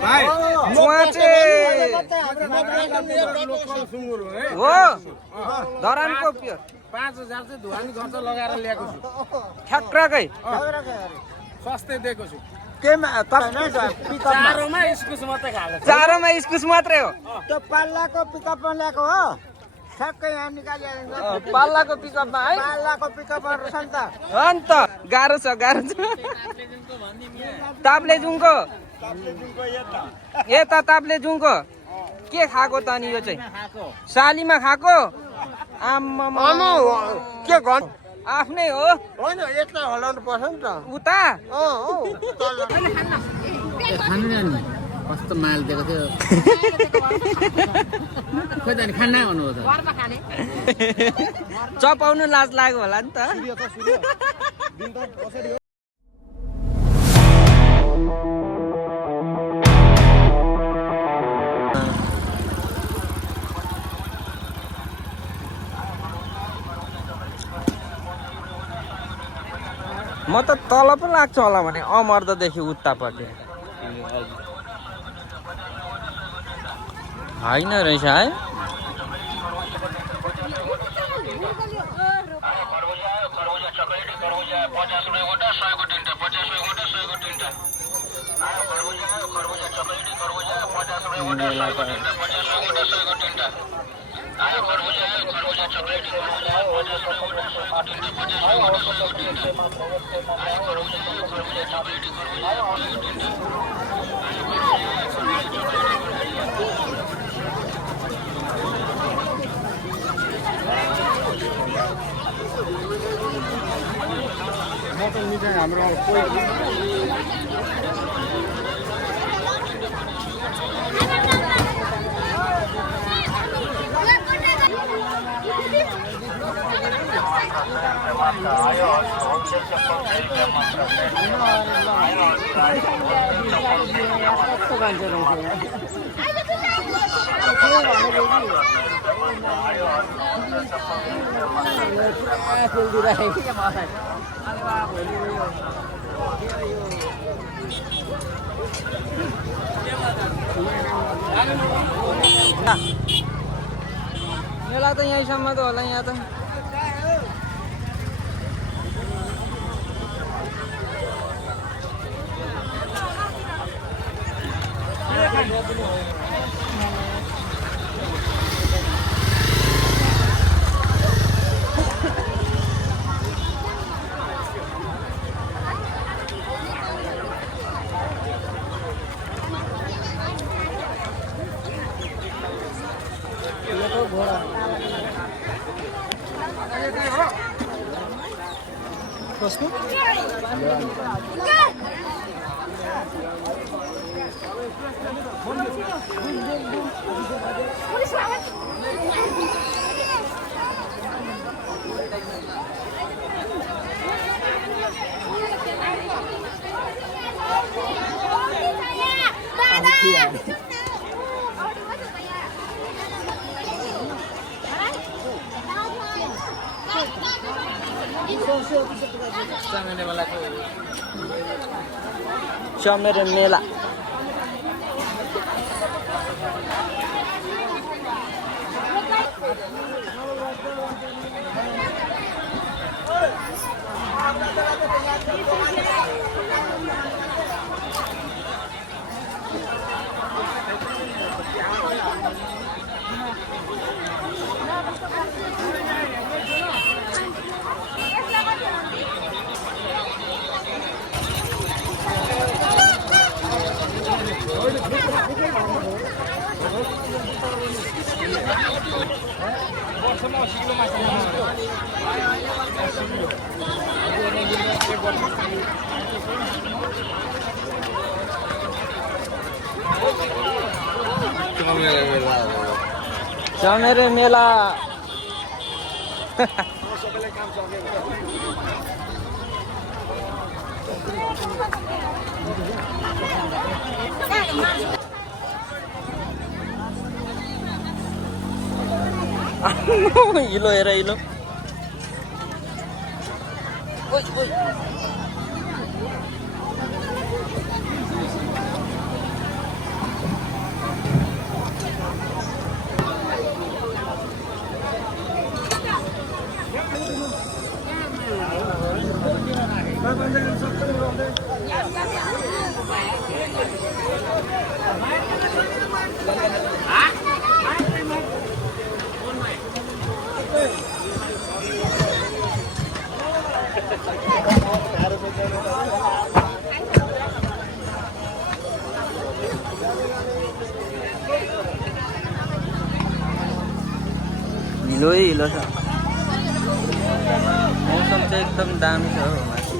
च्वाचे हो धरानको प्योर 5000 चाहिँ धुवानी खर्च लगाएर ल्याएको छु ठ्याक्राकै सस्तै दिएको छु केमा चारोमा इस्कुस मात्रै खाएको चारोमा इस्कुस मात्रै हो त्यो पाल्लाको पिकअपमा ल्याएको हो ठ्याक्कै यहाँ निकालिहाल्नु पाल्लाको पिकअपमा है पाल्लाको पिकअपमा रहेछ नि त अन्त गाह्रो छ ताप्लेजुङको यता ताप्लेजुङको के खाएको त अनि यो चाहिँ सालीमा खाएको आम्मा के गर्नु आफ्नै हो होइन यता हलाउनु पर्छ नि त उता खानु जाने कस्तो माल दिएको थियो खोइ जाने खान्न भन्नु हो त चपाउनु लाज लाग्यो होला नि त म त तल पो लाग्छ होला भने अमर्ददेखि उतापट्टि होइन रहेछ है हाम्रो कोही मेला त यहीँसम्म त होला यहाँ त कसको चमेरे मेला चमेरे मेला हिलो हेर हिलो हिलो हिलो छ मौसम चाहिँ एकदम दामी छ हो माथि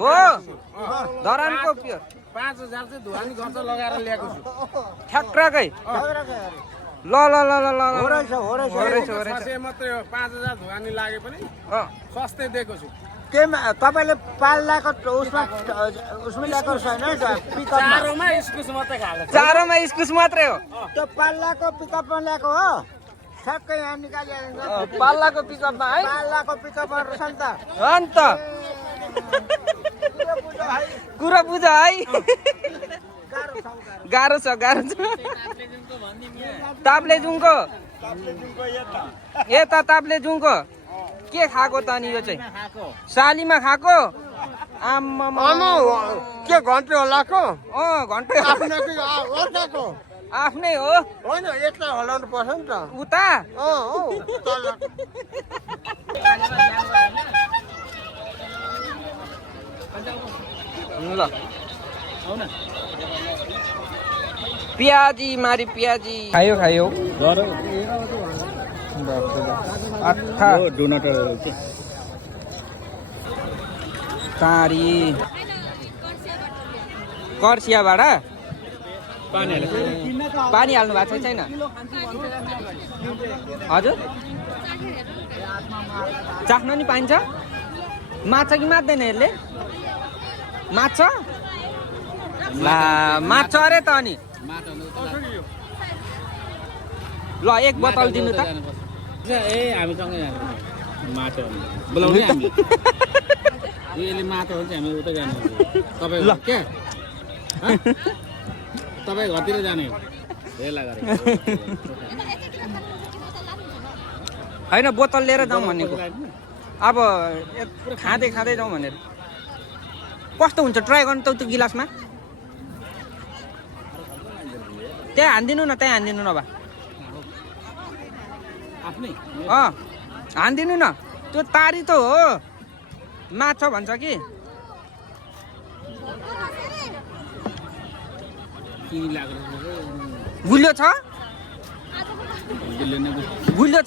हो धरानको प्योर 5,000 चाहिँ धुवानी खर्च लगाएर ल्याएको छु ठ्याक्राकै ल ल ल ल ल हो रहेछ हो रहेछ हो रहेछ हो रहेछ 600 मात्रै हो 5,000 धुवानी लागे पनि सस्तै दिएको छु केमा तपाईँले पाल्दाको उसमा ल्याएको छैन पिकअपमा चारोमा इस्कुस मात्रै खाएको चारोमा इस्कुस मात्रै हो त्यो पाल्दाको पिकअपमा ल्याएको हो ठ्याक्कै यहाँ निकालिहाल्नु पाल्लाको पिकअपमा है पाल्दाको पिकअपमा रहेछ नि त अन्त कुरा बुझ है गाह्रो छ ताप्लेजुङको यता ताप्लेजुङको के खाएको त अनि यो चाहिँ सालीमा खाएको के घन्टे होलाको घन्टै आफ्नै हो होइन यता हलाउनु पर्छ नि त उता ल पियाजी मारी पियाजी खायो आठा तारी कर्सियाबाट पानी हाल्नु भएको छैन हजुर चाख्न नि पाइन्छ माछा कि मात्दैन यसले माछा ला माछा अरे त अनि ल एक बोतल दिनु त हामीसँगै माछा बोलाउने हामी यसले माछा हुन्छ हामी उता जानु तपाईँ के तपाईँ घरतिर जाने हेला गरेर होइन बोतल लिएर जाउँ भनेको अब खाँदै जाउँ भनेर कस्तो हुन्छ ट्राई गर्नु त त्यो गिलासमा त्यहाँ हानिदिनु न त्यहाँ हानिदिनु नभए हानिदिनु न त्यो तारी त हो माछा भन्छ कि गुलियो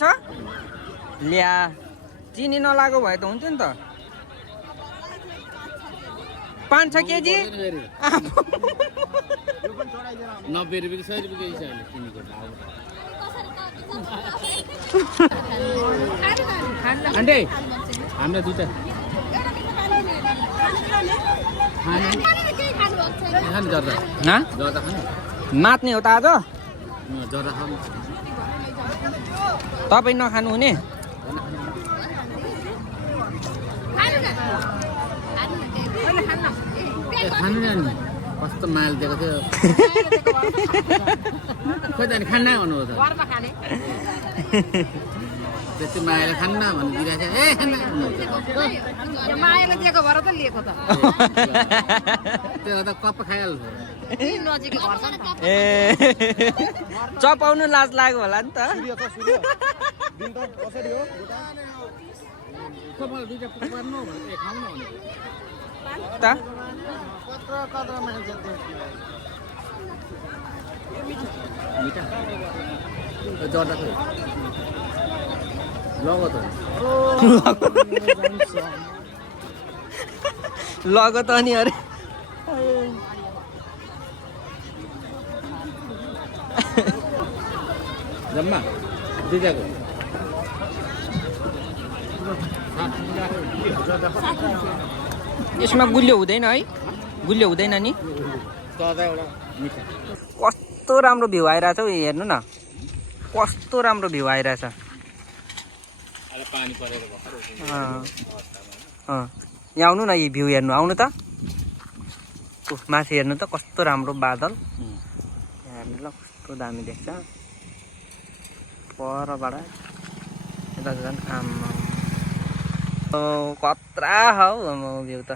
छ ल्या चिनी नलागो भए त हुन्थ्यो नि त 5-6 केजी 90 रुपियाँ 100 रुपियाँ केजी छ अहिले चिनीको आन्टी हामीलाई दुईटा खानु जर्दा खानु मात्ने हो त आज जर्दा खानु तपाईँ नखानु हुने खानु नि कस्तो माल दिएको थियो खोइ त खान्न भन्नु हो त त्यति मायाले खान्न भन्नु दिइरहेको थियो खान्न मायाले दिएको भएर त लिएको त त्यो त कप खाइहाल्छ नजिकै घर छ नि त ए चपाउनु लाज लाग्यो होला नि त कपाल दुईटा पर्नु भने खाउन भनेको त मिठा जर्दा खोइ लगो त अनि अरे जम्मा दुईटाको यसमा गुलियो हुँदैन है गुलियो हुँदैन नि कस्तो राम्रो भ्यू आइरहेछ हौ हेर्नु न कस्तो राम्रो भ्यू आइरहेछ यहाँ आउनु न यी भ्यू हेर्नु आउनु त माथि हेर्नु त कस्तो राम्रो बादल हेर्नु ल कस्तो दामी देख्छ परबाट यता झन् आम्मा कत्रा हौ भ्यू त